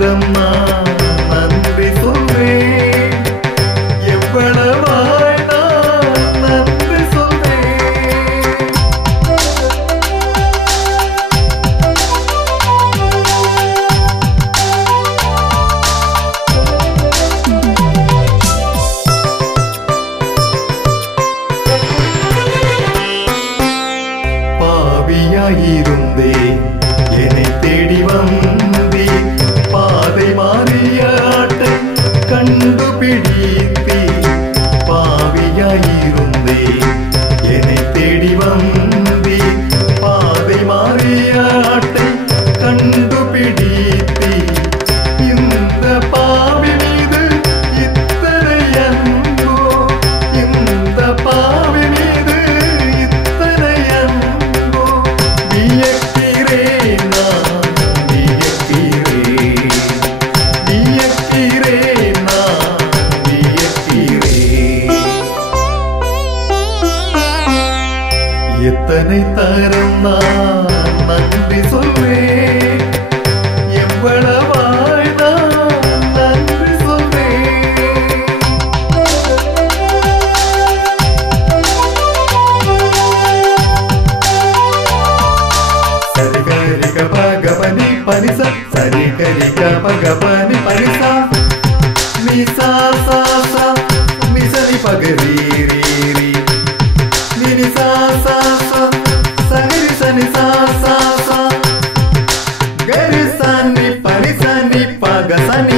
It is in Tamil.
தரம் நான் நன்றி சொல்வேன். எவ்வளவாய் நான் நன்றி சொல்வேன். பாவியாயிருந்தேன், என்னை தேடி வந்தே, பாதை மாறிய ஆட்டை கண்டுபிடித்தே. பாவியாயிருந்தேன், என்னை தேடி வந்தே, பாதை மாறிய ஆட்டை கண்டுபிடித்தே. இந்த பாவி மீது இத்தனை அன்போ, இந்த பாவி மீது இத்தனை அன்போ. வியக்கிறேன் நான், வியக்கிறேன், வியக்கிறேன் நான், வியக்கிறேன். எத்தனை தரம் நான் நன்றி சொல்வேன். எவ்வளவாய் நான் நன்றி சொல்வேன். சரிகரிக பகபனி பனிச, சரிகரிக பகபனி பனிச, நிசா சா சா நிசனி பகரீரி, நினி சா சா சா சகரி சனி சா சா சா, கரி சனி பனி சனி பக சனி